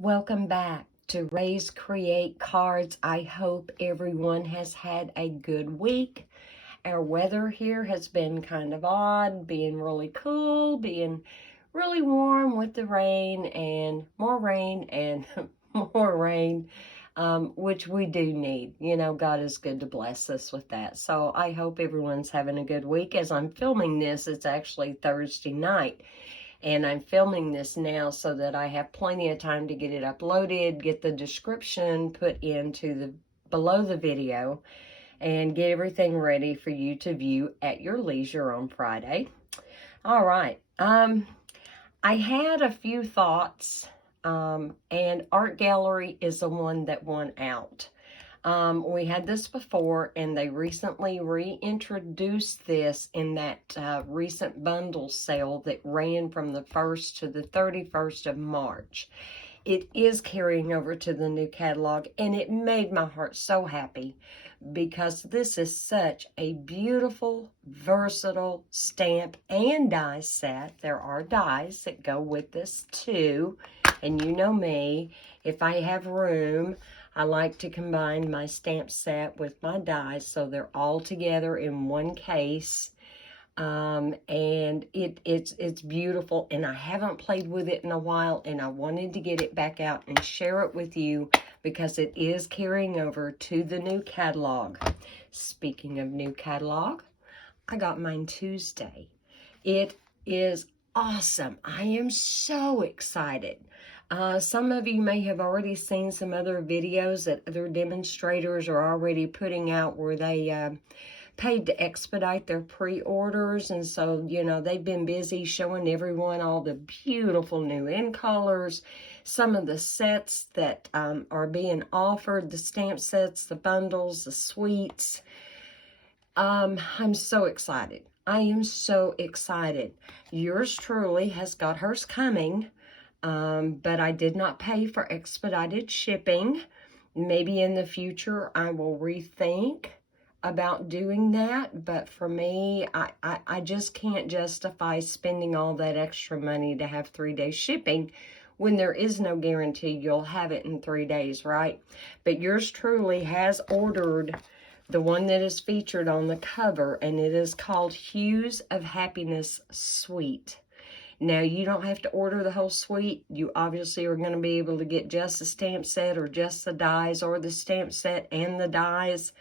Welcome back to Raise Create Cards. I hope everyone has had a good week. Our weather here has been kind of odd, being really cool, being really warm with the rain and more more rain, which we do need. You know, God is good to bless us with that. So I hope everyone's having a good week. As I'm filming this, it's actually Thursday night. And I'm filming this now so that I have plenty of time to get it uploaded, get the description put into below the video, and get everything ready for you to view at your leisure on Friday. All right. I had a few thoughts, and Art Gallery is the one that won out. We had this before, and they recently reintroduced this in that recent bundle sale that ran from the 1st to the 31st of March. It is carrying over to the new catalog, and it made my heart so happy because this is such a beautiful, versatile stamp and die set. There are dies that go with this too, and you know me, if I have room, I like to combine my stamp set with my dies so they're all together in one case. And it's beautiful, and I haven't played with it in a while, and I wanted to get it back out and share it with you because it is carrying over to the new catalog. Speaking of new catalog, I got mine Tuesday. It is awesome. I am so excited. Some of you may have already seen some other videos that other demonstrators are already putting out where they paid to expedite their pre-orders. And so, you know, they've been busy showing everyone all the beautiful new in colors, some of the sets that are being offered, the stamp sets, the bundles, the suites. I'm so excited. I am so excited. Yours truly has got hers coming. But I did not pay for expedited shipping. Maybe in the future I will rethink about doing that. But for me, I just can't justify spending all that extra money to have 3-day shipping when there is no guarantee you'll have it in 3 days, right? But yours truly has ordered the one that is featured on the cover, and it is called Hues of Happiness Suite. Now, you don't have to order the whole suite. You obviously are going to be able to get just the stamp set or just the dies, or the stamp set and the dies,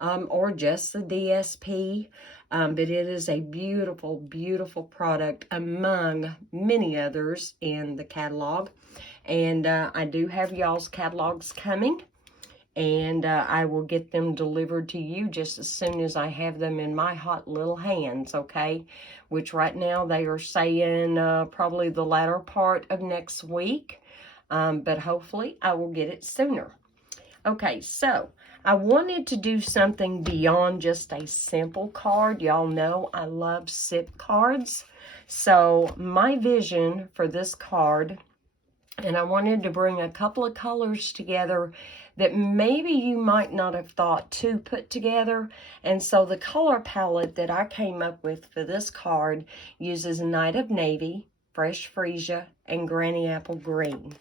or just the DSP. But it is a beautiful, beautiful product among many others in the catalog. And I do have y'all's catalogs coming. And I will get them delivered to you just as soon as I have them in my hot little hands, okay? Which right now they are saying probably the latter part of next week, but hopefully I will get it sooner. Okay, so I wanted to do something beyond just a simple card. Y'all know I love SIP cards. So my vision for this card, and I wanted to bring a couple of colors together that maybe you might not have thought to put together. And so the color palette that I came up with for this card uses Night of Navy, Fresh Freesia, and Granny Apple Green.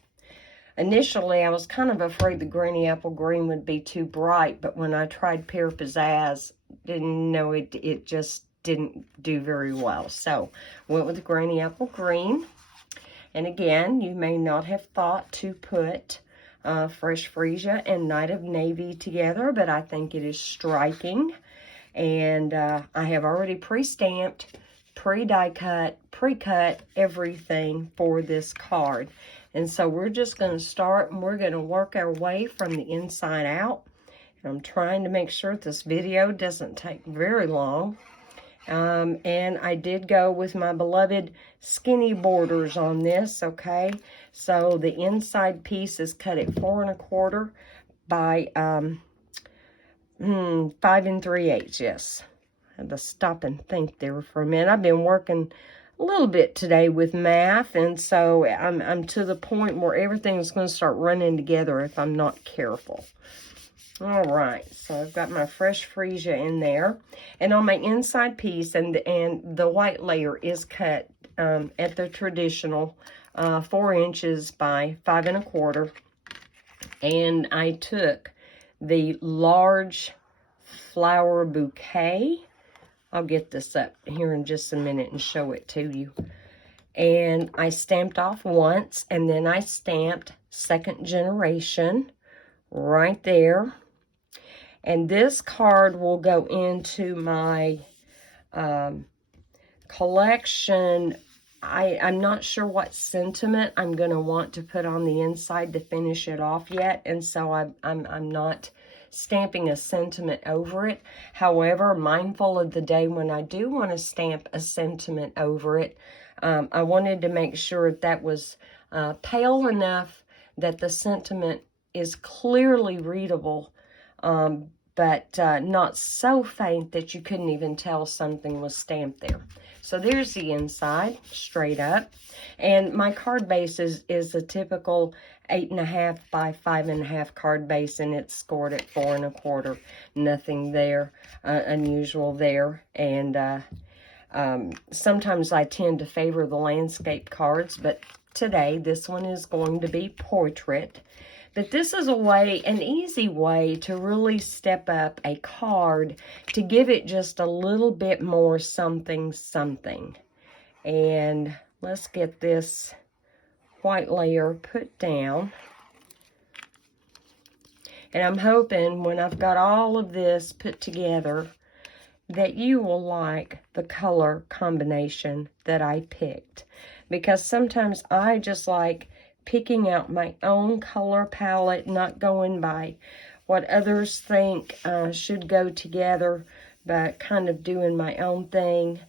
Initially, I was kind of afraid the Granny Apple Green would be too bright, but when I tried Pear Pizzazz, it just didn't do very well. So, went with the Granny Apple Green. And again, you may not have thought to put Fresh Freesia and Night of Navy together, but I think it is striking. And I have already pre-stamped, pre-die cut, pre-cut everything for this card. And so we're just going to start, and we're going to work our way from the inside out. And I'm trying to make sure this video doesn't take very long. And I did go with my beloved skinny borders on this, okay? So the inside piece is cut at 4 1/4 by 5 3/8, yes. I had to stop and think there for a minute. I've been working a little bit today with math, and so I'm to the point where everything's going to start running together if I'm not careful. All right, so I've got my Fresh Freesia in there. And on my inside piece, and the white layer is cut at the traditional 4 inches by 5 1/4. And I took the large flower bouquet. I'll get this up here in just a minute and show it to you. And I stamped off once, and then I stamped second generation right there. And this card will go into my collection. I'm not sure what sentiment I'm going to want to put on the inside to finish it off yet, and so I'm not stamping a sentiment over it. However, mindful of the day when I do want to stamp a sentiment over it, I wanted to make sure that was pale enough that the sentiment is clearly readable, but not so faint that you couldn't even tell something was stamped there. So there's the inside, straight up. And my card base is a typical 8 1/2 by 5 1/2 card base, and it's scored at 4 1/4. Nothing there unusual there. And sometimes I tend to favor the landscape cards, but today this one is going to be portrait. But this is a way, an easy way to really step up a card to give it just a little bit more something, something. And let's get this white layer put down. And I'm hoping when I've got all of this put together that you will like the color combination that I picked. Because sometimes I just like picking out my own color palette, not going by what others think should go together, but kind of doing my own thing.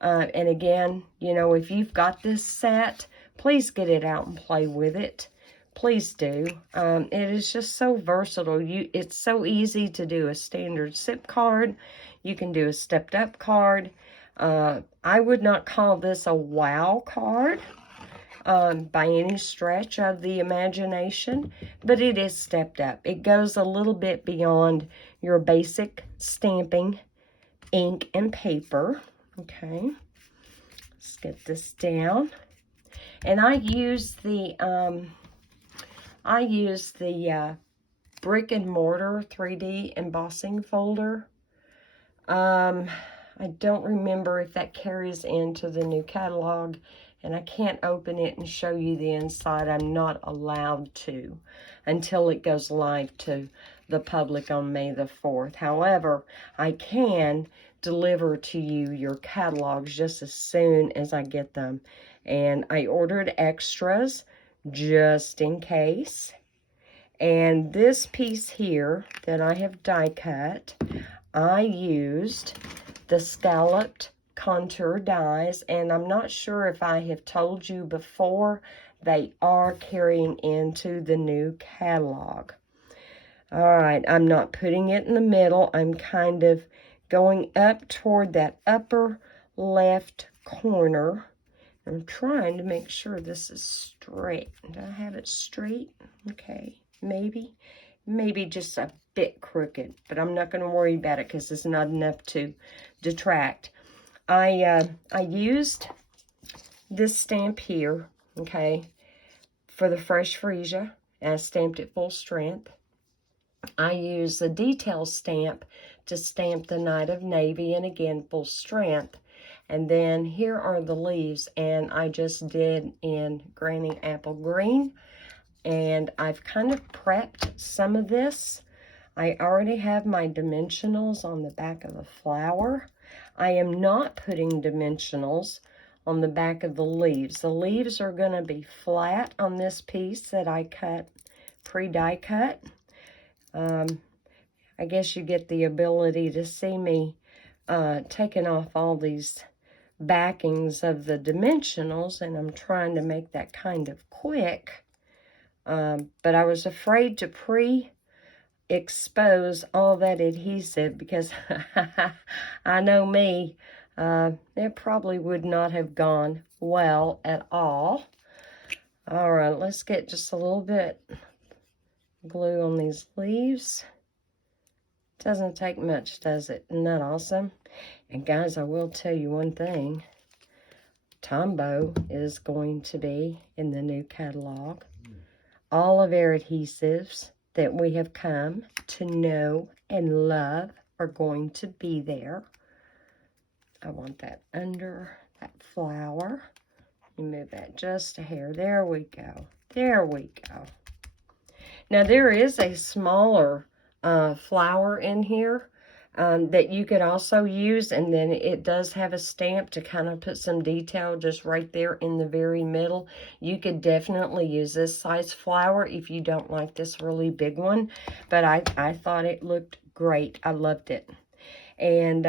And again, you know, if you've got this set, please get it out and play with it. Please do. It is just so versatile. It's so easy to do a standard SIP card. You can do a stepped up card. I would not call this a wow card by any stretch of the imagination, but it is stepped up. It goes a little bit beyond your basic stamping, ink, and paper. Okay, let's get this down. And I use the brick and mortar 3D embossing folder. I don't remember if that carries into the new catalog, and I can't open it and show you the inside. I'm not allowed to until it goes live to the public on May the 4th. However, I can deliver to you your catalogs just as soon as I get them. And I ordered extras just in case. And this piece here that I have die cut, I used the scalloped contour dies, and I'm not sure if I have told you before, they are carrying into the new catalog. All right, I'm not putting it in the middle. I'm kind of going up toward that upper left corner. I'm trying to make sure this is straight. Do I have it straight? Okay, maybe just a bit crooked, but I'm not going to worry about it because it's not enough to detract. I used this stamp here, okay, for the Fresh Freesia, and I stamped it full strength. I used the detail stamp to stamp the Night of Navy, and again, full strength. And then here are the leaves, and I just did in Granny Apple Green. And I've kind of prepped some of this. I already have my dimensionals on the back of the flower. I am not putting dimensionals on the back of the leaves. The leaves are going to be flat on this piece that I cut, pre-die cut. I guess you get the ability to see me taking off all these backings of the dimensionals, and I'm trying to make that kind of quick. But I was afraid to expose all that adhesive because I know me, it probably would not have gone well at all. All right, let's get just a little bit glue on these leaves. Doesn't take much, does it? Isn't that awesome? And guys, I will tell you one thing. Tombow is going to be in the new catalog. All of our adhesives that we have come to know and love are going to be there. I want that under that flower. You move that just a hair. There we go. There we go. Now there is a smaller flower in here that you could also use, and then it does have a stamp to kind of put some detail just right there in the very middle. You could definitely use this size flower if you don't like this really big one, but I thought it looked great. I loved it. And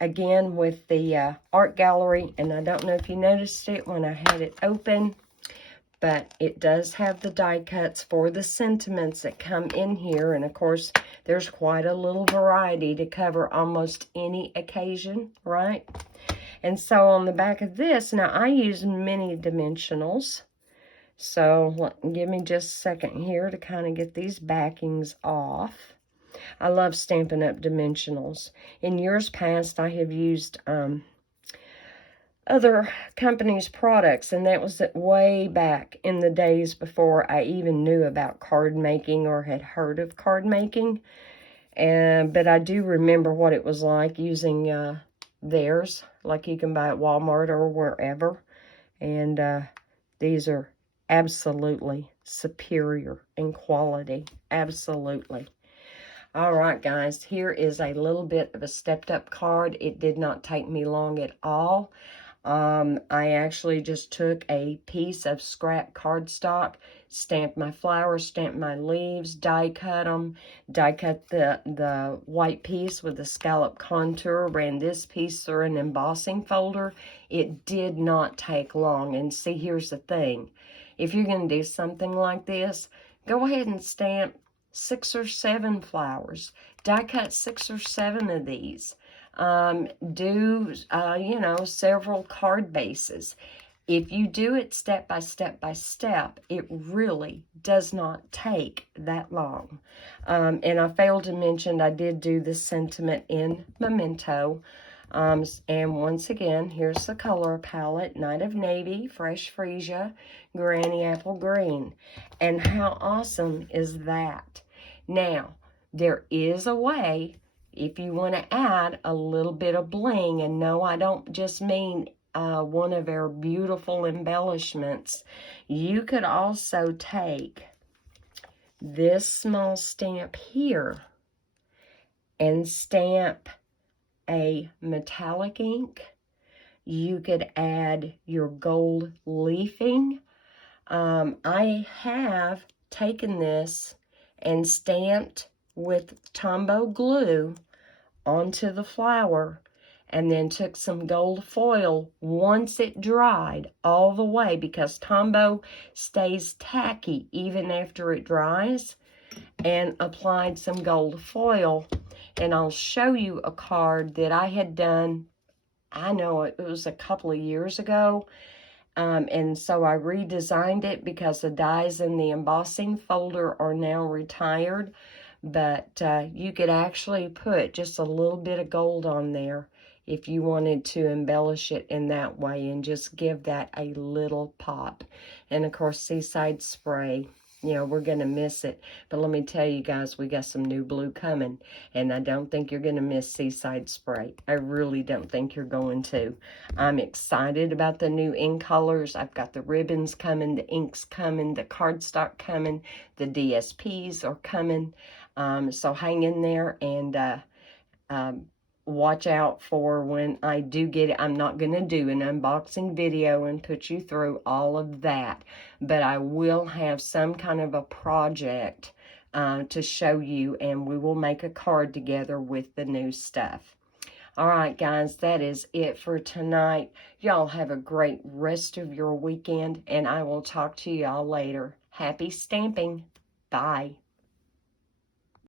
again, with the art gallery, and I don't know if you noticed it when I had it open, but it does have the die cuts for the sentiments that come in here. And of course, there's quite a little variety to cover almost any occasion, right? And so on the back of this, now I use mini dimensionals. So give me just a second here to kind of get these backings off. I love Stampin' Up! Dimensionals. In years past, I have used other companies' products, and that was way back in the days before I even knew about card making or had heard of card making. But I do remember what it was like using theirs, like you can buy at Walmart or wherever. And these are absolutely superior in quality. Absolutely. All right, guys, here is a little bit of a stepped up card. It did not take me long at all. I actually just took a piece of scrap cardstock, stamped my flowers, stamped my leaves, die cut them, die cut the white piece with the scallop contour, ran this piece through an embossing folder. It did not take long. And see, here's the thing. If you're going to do something like this, go ahead and stamp 6 or 7 flowers. Die cut 6 or 7 of these. You know, several card bases. If you do it step by step by step, it really does not take that long. And I failed to mention I did do the sentiment in Memento. And once again, here's the color palette: Night of Navy, Fresh Freesia, Granny Apple Green. And how awesome is that? Now, there is a way if you want to add a little bit of bling, and no, I don't just mean one of our beautiful embellishments. You could also take this small stamp here and stamp a metallic ink. You could add your gold leafing. I have taken this and stamped with Tombow glue onto the flower, and then took some gold foil once it dried all the way, because Tombow stays tacky even after it dries, and applied some gold foil. And I'll show you a card that I had done, I know it was a couple of years ago, and so I redesigned it because the dies in the embossing folder are now retired. But you could actually put just a little bit of gold on there if you wanted to embellish it in that way and just give that a little pop. And of course, Seaside Spray, you know, we're going to miss it. But let me tell you guys, we got some new blue coming, and I don't think you're going to miss Seaside Spray. I really don't think you're going to. I'm excited about the new ink colors. I've got the ribbons coming, the inks coming, the cardstock coming, the DSPs are coming. So hang in there and watch out for when I do get it. I'm not going to do an unboxing video and put you through all of that, but I will have some kind of a project to show you, and we will make a card together with the new stuff. All right, guys, that is it for tonight. Y'all have a great rest of your weekend, and I will talk to y'all later. Happy stamping. Bye.